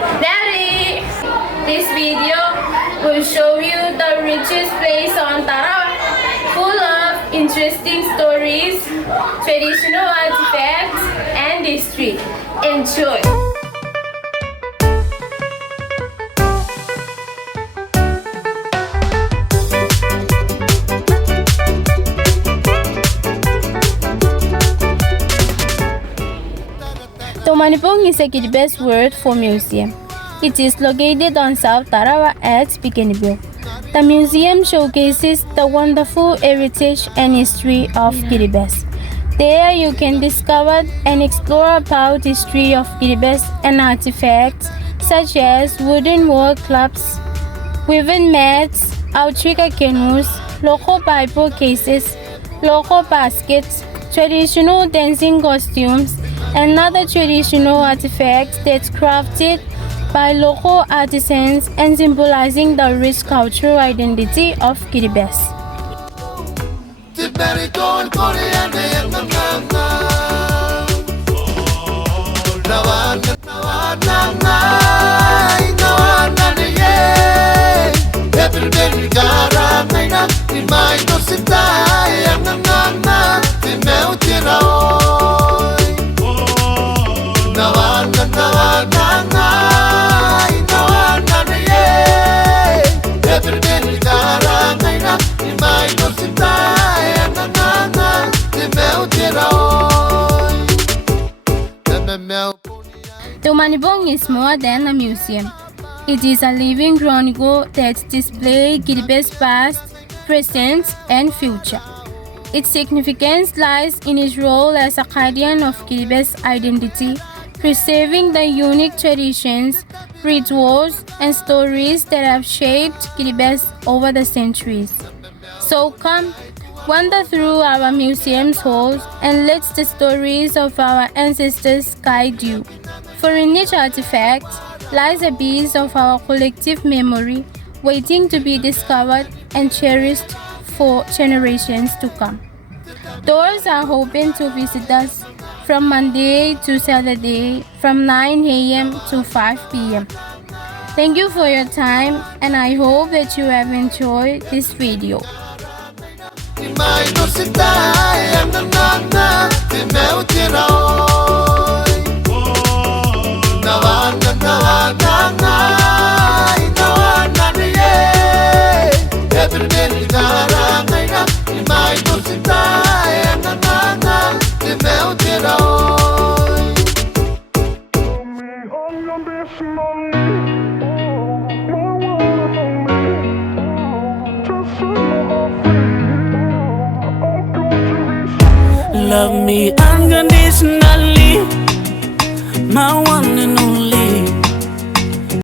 Daddy! This video will show you the richest place on Tarawa, full of interesting stories, traditional artifacts, and history. Enjoy! Tomanipong is the best word for museum. It is located on South Tarawa at Pikenibio. The museum showcases the wonderful heritage and history of Kiribati. There you can discover and explore about history of Kiribati and artifacts such as wooden work clubs, woven mats, outrigger canoes, local Bible cases, local baskets, traditional dancing costumes, and other traditional artifacts that's crafted by local artisans and symbolizing the rich cultural identity of Kiribati. Tumanibong is more than a museum. It is a living chronicle that displays Kiribati's past, present, and future. Its significance lies in its role as a guardian of Kiribati's identity, preserving the unique traditions, rituals, and stories that have shaped Kiribati over the centuries. So come, wander through our museum's halls and let the stories of our ancestors guide you. For in each artifact lies a piece of our collective memory waiting to be discovered and cherished for generations to come. Doors are open to visitors from Monday to Saturday from 9 a.m. to 5 p.m. Thank you for your time, and I hope that you have enjoyed this video. Love me unconditionally. My